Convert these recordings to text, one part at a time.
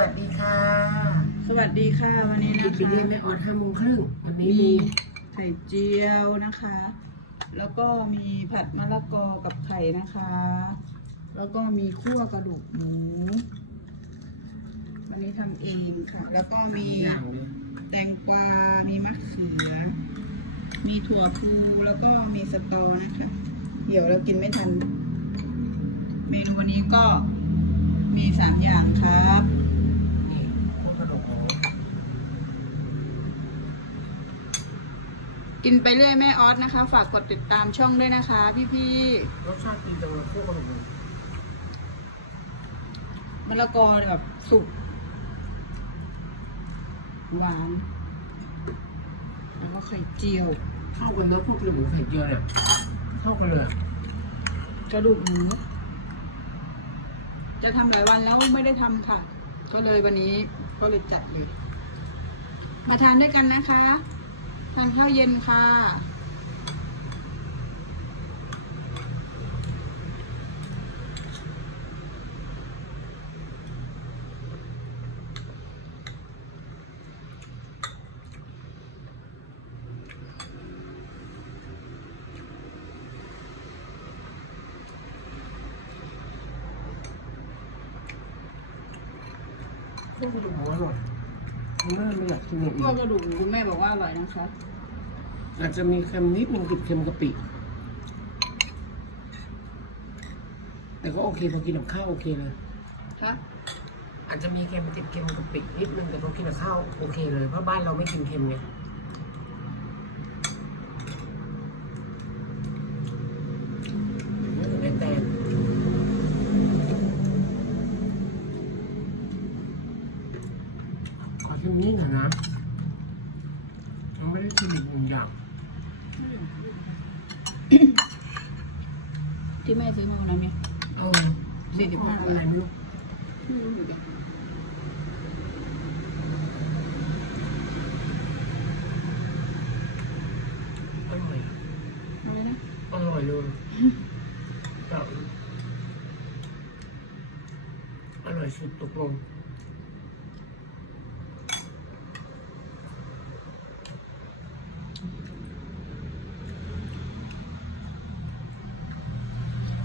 วัสดีค่ะ สวัสดีค่ะ วันนี้กินะนไปเรื่อยคะแม่ออนห้าโมงครึ่งวันนี้มี มีไข่เจียวนะคะ แล้วก็มีผัดมะละกอกับไข่นะคะ แล้วก็มีคั่วกระดูกหมู วันนี้ทำเองค่ะ แล้วก็มี อย่างเลย แตงกวา มีมะเขือ มีถั่วพูแล้วก็มีสตอนะคะ เดี๋ยวเรากินไม่ทัน เมนูวันนี้ก็มีสามอย่างครับ นี่พวกกระดูกหมู กินไปเรื่อยแม่ออสนะคะ ฝากกดติดตามช่องด้วยนะคะ พี่รสชาติดีจังเลยพวกกระดูกหมูๆมะละกอแบบสุกหวาน แล้วก็ไข่เจียว เข้ากันเนื้อพวกกระดูกหมูไข่เจียวเนี่ยเข้ากันเลยอะกระดูกหมูจะทำหลายวันแล้วไม่ได้ทำค่ะ ก็เลยวันนี้ก็เลยจัดเลย มาทานด้วยกันนะคะ ทานข้าวเย็นค่ะพวกกระดูหมูอร่อย แม่ไม่อยากกินอย่างพวอื่กนกระดูกหมูคุณแม่บอกว่าอร่อยนะคะอาจจะมีเค็มนิดนึงติดเค็มกะปิ แต่ก็โอเคพอกินกับข้าวโอเคเลย คะอาจจะมีเค็มติดเค็มกะปินิดนึงแต่พอกินกับข้าวโอเคเลยเพราะบ้านเราไม่กินเค็มไงนี่คือแตงขอชิมนี่หน่อยนะยังไม่ได้ชิมอีกหนึ่งอย่าง ที่แม่ซื้อมาวันนั้นเนี่ยเออสี่สิบห้าอะไรไม่รู้ไม่รู้อยู่ดิอร่อยอะไรนะอร่อยเลยแต่อร่อยสุดตกลง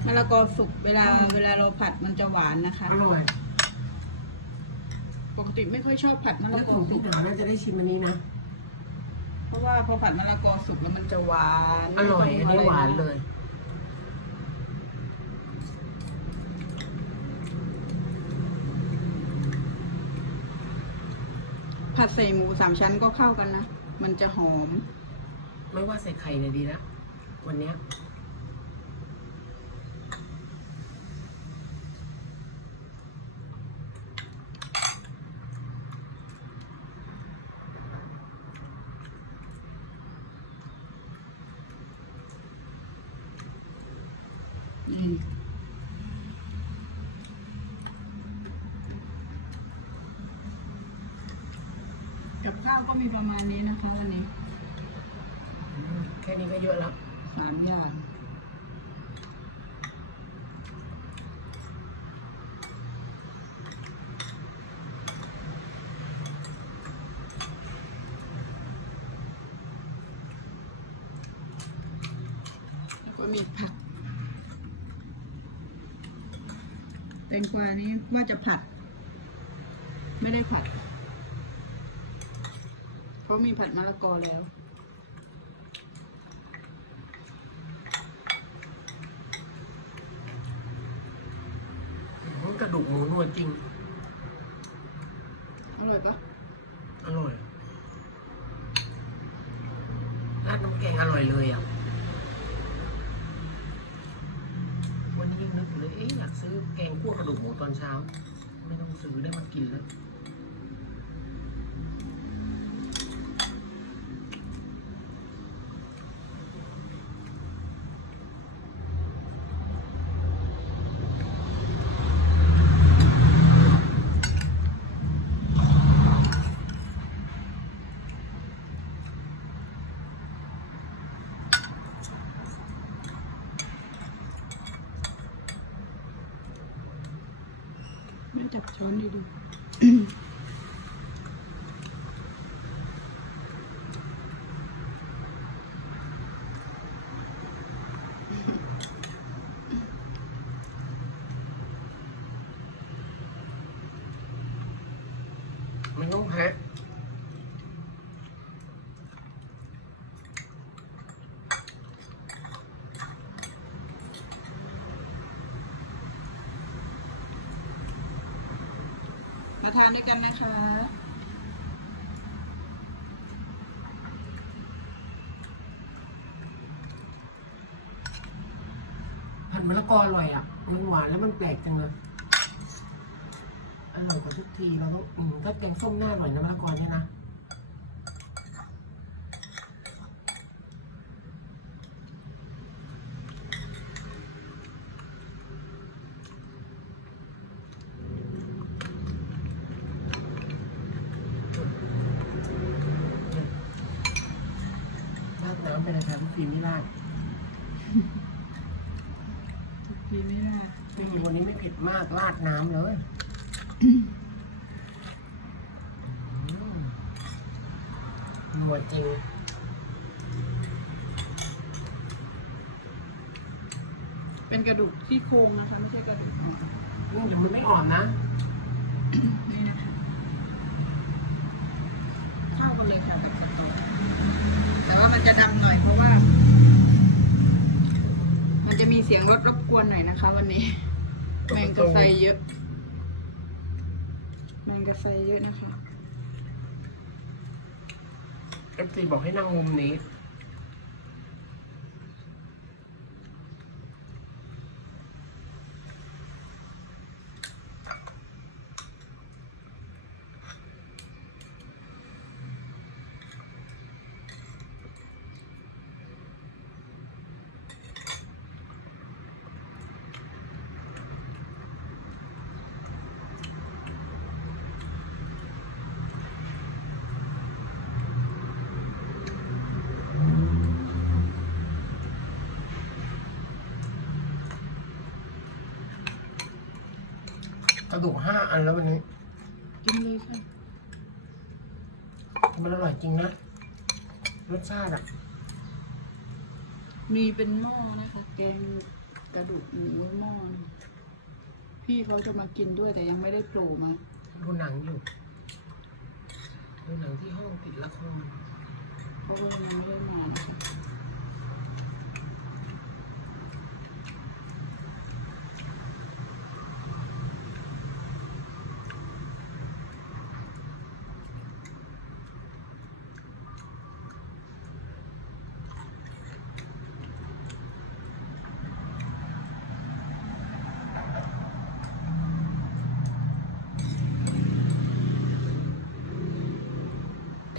มะละกอสุกเวลาเวลาเราผัดมันจะหวานนะคะ อร่อย ปกติไม่ค่อยชอบผัดมะแล้ละวกขอองสุพี่กดาวน่าจะได้ชิมอันนี้นะ เพราะว่าพอผัดมะละกอสุกแล้วมันจะหวานอร่อย อันนี้หวานเลย ผัดใส่หมูสามชั้นก็เข้ากันนะ มันจะหอม ไม่ว่าใส่ไข่เนี่ยดีนะ วันเนี้ย นี่กับข้าวก็มีประมาณนี้นะคะวันนี้อืมแค่นี้ก็เยอะแล้ว สามอย่าง แล้วก็มีผัก แตงกวานี้ว่าจะผัด ไม่ได้ผัด เพราะมีผัดมะละกอแล้วอืมกระดูกหมูนวลจริง อร่อยปะอร่อยราดน้ำแกงอร่อยเลยอะ ซื้อแกงคั่วกระดูกหมูตอนเช้า ไม่ต้องซื้อได้มากินแล้ว chắc มาทานด้วยกันนะคะ ผัดมะละกออร่อยอะ มันหวานแล้วมันแปลกจังเลยอร่อยกว่าทุกทีเราต้องอืมถ้าแกงส้มหน้าอร่อยนะมะละกอเนี่ยนะ ราดน้ำไป เลยครับพี่ฟิล์มไม่ราดดีไม่ได้ไม่มีวันนี้ไม่เผ็ดมากราดน้ำเลยอืมนัวจริงเป็นกระดูกที่โครงนะคะ ไม่ใช่กระดูกอ่อนอืมเดี๋ยวมันไม่อ่อนนะนี่นะคะเข้ากันเลยค่ะกับสตอ แต่ว่ามันจะดำหน่อยเพราะว่า มันจะมีเสียงรถรบกวนหน่อยนะคะ วันนี้ แมงกระไซเยอะ แมงกระไซเยอะนะคะ เอฟซีบอกให้นั่งมุมนี้ ระดูกห้าอันแล้ววันนี้ กินเลยค่ะมันอร่อยจริงนะ รสชาติอะ มีเป็นหม้อนะคะแกงกระดูกหมูหม้อหนึ่งพี่เขาจะมากินด้วยแต่ยังไม่ได้โผล่มา ดูหนังอยู่ ดูหนังที่ห้องติดละคร เพราะว่ายังไม่ได้มานะคะ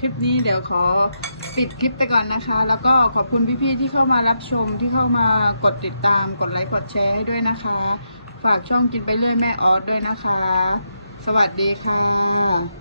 คลิปนี้เดี๋ยวขอปิดคลิปไปก่อนนะคะ แล้วก็ขอบคุณพี่ๆที่เข้ามารับชมที่เข้ามากดติดตามกดไลค์กดแชร์ให้ด้วยนะคะ ฝากช่องกินไปเรื่อยแม่ออสด้วยนะคะ สวัสดีค่ะ